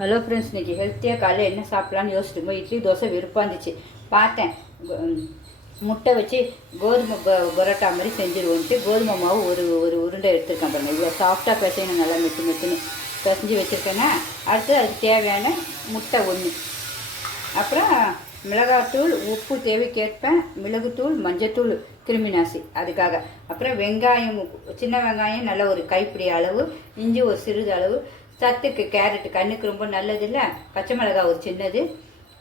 Hello friends, இன்றைக்கி ஹெல்த்தியாக காலையில் என்ன சாப்பிட்லான்னு யோசிச்சுட்டு இட்லி தோசை விருப்பம் இருந்துச்சு. பார்த்தேன் முட்டை வச்சு கோதுமை பரோட்டா மாதிரி செஞ்சுருவோன்ட்டு கோதுமை மாவு ஒரு ஒரு உருண்டை எடுத்துருக்கேன் பாருங்கள். இவ்வளோ சாஃப்டாக பிசையணும், நல்லா மெத்துன்னு பிசைஞ்சு வச்சுருக்கேன்னா அடுத்து அதுக்கு தேவையான முட்டை ஒன்று, அப்புறம் மிளகாத்தூள், உப்பு தேவைக்கேற்ப, மிளகுத்தூள், மஞ்சத்தூள், கிருமிநாசி அதுக்காக, அப்புறம் வெங்காயம், சின்ன வெங்காயம் நல்ல ஒரு கைப்பிடி அளவு, இஞ்சி ஒரு சிறிது அளவு, சத்துக்கு கேரட்டு கண்ணுக்கு ரொம்ப நல்லது இல்லை, பச்சை மிளகாய் ஒரு சின்னது,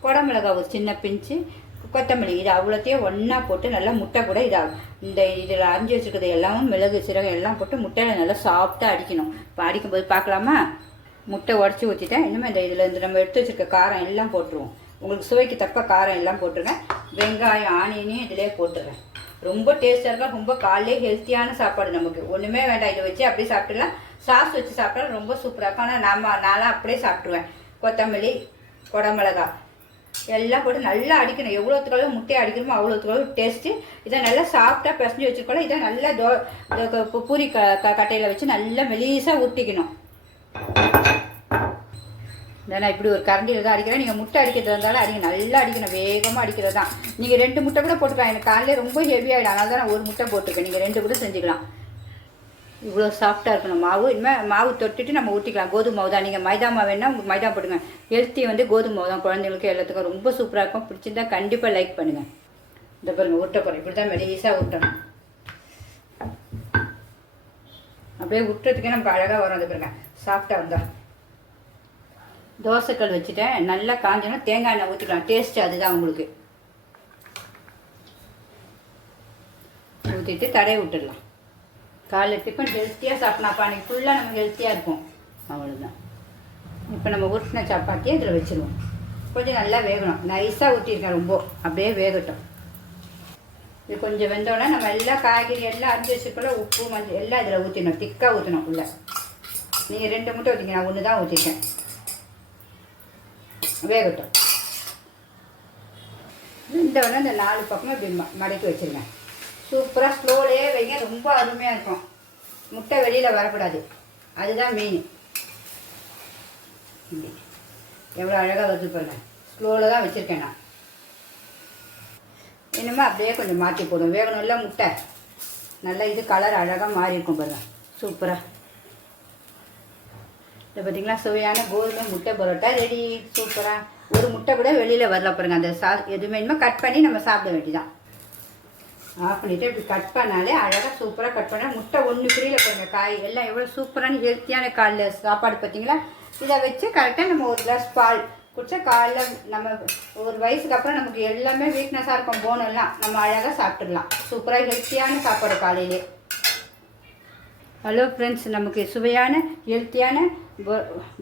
குடமிளகாய் ஒரு சின்ன பிஞ்சு, கொத்தமல்லி, இது அவ்வளோத்தையும் ஒன்றா போட்டு நல்லா முட்டை கூட இதில் அரிஞ்சு வச்சுருக்கிறது எல்லாமும் மிளகு சீரகம் எல்லாம் போட்டு முட்டையில் நல்லா சாஃப்டாக அடிக்கணும். இப்போ அடிக்கும்போது பார்க்கலாமா? முட்டை உடச்சி ஊற்றிட்டேன். இன்னுமே இதில் நம்ம எடுத்து வச்சுருக்க காரம் எல்லாம் போட்டுருவோம். உங்களுக்கு சுவைக்கு தப்ப காரம் எல்லாம் போட்டுருங்க. வெங்காயம் ஆனியனையும் இதிலே போட்டுருவேன். ரொம்ப டேஸ்ட்டாக இருக்கும். ரொம்ப காலையிலே ஹெல்த்தியான சாப்பாடு, நமக்கு ஒன்றுமே வேண்டாம். இதை வச்சு அப்படியே சாப்பிட்டுலாம், சாஸ் வச்சு சாப்பிட்டா ரொம்ப சூப்பராக இருக்கும். ஆனால் நான்லாம் அப்படியே சாப்பிட்ருவேன். கொத்தமல்லி, குடமிளகா எல்லாம் போட்டு நல்லா அடிக்கணும். எவ்வளோத்துக்காலும் முட்டையை அடிக்கணுமோ அவ்வளோத்துக்காலும் டேஸ்ட்டு. இதை நல்லா சாப்பிட்டா பிசைஞ்சு வச்சுக்கணும். இதை நல்லா பூரி கட்டையில் வச்சு நல்லா மெலிசாக ஊட்டிக்கணும். நான் இப்படி ஒரு கரண்டியில் தான் அடிக்கிறேன். நீங்கள் முட்டை அடிக்கிறது இருந்தாலும் அடிங்க, நல்லா அடிக்கணும், வேகமாக அடிக்கிறது தான். நீங்கள் 2 முட்டை கூட போட்டுக்கலாம். எனக்கு காலையில் ரொம்ப ஹெவியாகிடும், அதனால தான் நான் ஒரு முட்டை போட்டிருக்கேன். நீங்கள் 2 கூட செஞ்சுக்கலாம். இவ்வளோ சாஃப்டாக இருக்கணும் மாவு. இனிமேல் மாவு தொட்டுட்டு நம்ம ஊற்றிக்கலாம். கோதுமை மாவு தான். நீங்கள் மைதா மாவு வேணால் உங்களுக்கு மைதா போட்டுங்க. ஹெல்த்தி கோதுமை மாவு தான். குழந்தைங்களுக்கு எல்லாத்துக்கும் ரொம்ப சூப்பராக இருக்கும். பிடிச்சிருந்தா கண்டிப்பாக லைக் பண்ணுங்கள். இந்த பாருங்கள், உருட்ட போகிறேன். இப்படி தான் மெலிசாக ஊட்டணும். அப்படியே விட்டுறதுக்கே நம்ம அழகாக வரும். அது பாருங்க, சாஃப்டாக வந்தோம். தோசைக்கல் வச்சுட்டேன். நல்லா காஞ்சோன்னா தேங்காய் எண்ணெய் ஊற்றிக்கலாம். டேஸ்ட்டு அதுதான் உங்களுக்கு. ஊற்றிட்டு தடவை விட்டுடலாம். காலையில் டிஃபன் ஹெல்த்தியாக சாப்பிட்லாம்ப்பா. அன்றைக்கி ஃபுல்லாக நம்ம ஹெல்த்தியாக இருக்கும். அவ்வளோதான். இப்போ நம்ம உருட்டின சப்பாத்தியை இதில் வச்சுருவோம். கொஞ்சம் நல்லா வேகணும். நைஸாக ஊற்றிருக்கேன். ரொம்ப அப்படியே வேகட்டும். இது கொஞ்சம் வெந்தோடனே நம்ம எல்லா காய்கறி எல்லாம் அரிஞ்சு வச்சுருக்கோம். உப்பு, மஞ்சள் எல்லாம் இதில் ஊற்றிடணும். திக்காக ஊற்றணும். உள்ள நீங்கள் 2 முட்டை ஊற்றிங்க, நான் 1 தான் ஊற்றிருக்கேன். வேகட்டும். இந்த உடனே இந்த 4 பக்கமும் இப்படி மடக்கி வச்சுருங்க. சூப்பராக ஸ்லோலே வைங்க. ரொம்ப அருமையாக இருக்கும். முட்டை வெளியில் வரக்கூடாது, அதுதான் மெயின். இப்படி எவ்வளோ அழகாக வருது பாருங்க. ஸ்லோவில் தான் வச்சுருக்கேன் நான். இனிமேல் அப்படியே கொஞ்சம் மாற்றி போடும். வேகணும் இல்லை முட்டை. நல்லா இது கலர் அழகாக மாறி இருக்கும் பாருங்க. சூப்பராக. இது பார்த்திங்களா, சுவையான கோதுமை முட்டை பரோட்டா ரெடி. சூப்பராக. ஒரு முட்டை கூட வெளியில் வரல பாருங்கள். அந்த எதுவுமே கட் பண்ணி நம்ம சாப்பிட வேண்டியதான். ஆஃப் பண்ணிவிட்டு இப்படி கட் பண்ணாலே அழகாக சூப்பராக கட் பண்ணால் முட்டை ஒன்று பிரியில் பாருங்கள். காய் எல்லாம் எவ்வளோ சூப்பரான ஹெல்த்தியான காலையில் சாப்பாடு பார்த்தீங்களா. இதை வச்சு கரெக்டாக நம்ம ஒரு கிளாஸ் பால் குடித்தா காலைல நம்ம ஒரு வயசுக்கு அப்புறம் நமக்கு எல்லாமே வீக்னஸாக இருக்கும். போனெல்லாம் நம்ம அழகாக சாப்பிட்டுடலாம். சூப்பராக ஹெல்த்தியான சாப்பாடு காலையிலே. ஹலோ ஃப்ரெண்ட்ஸ், நமக்கு சுவையான ஹெல்த்தியான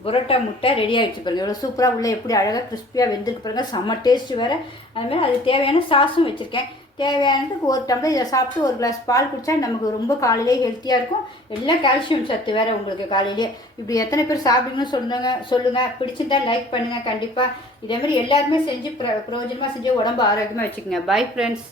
பரோட்டா முட்டை ரெடி ஆகிடுச்சு பாருங்கள். எவ்வளோ சூப்பராக உள்ளே எப்படி அழகாக கிறிஸ்பியாக வெந்திருக்கு பாருங்கள். செம்ம டேஸ்ட்டு வேறு. அதுமாதிரி அதுக்கு தேவையான சாஸும் வச்சுருக்கேன். தேவையானதுக்கு ஒரு டம்ளர் இதை சாப்பிட்டு ஒரு கிளாஸ் பால் குடித்தா நமக்கு ரொம்ப காலையிலே ஹெல்த்தியாக இருக்கும். எல்லாம் கால்சியம் சத்து வேறு உங்களுக்கு காலையிலே. இப்படி எத்தனை பேர் சாப்பிடுங்கன்னு சொல்லுங்கள். பிடிச்சிருந்தா லைக் பண்ணுங்கள். கண்டிப்பாக இதேமாதிரி எல்லாருமே செஞ்சு பிரயோஜனமாக செஞ்சு உடம்பு ஆரோக்கியமாக வச்சுக்கோங்க. Bye friends.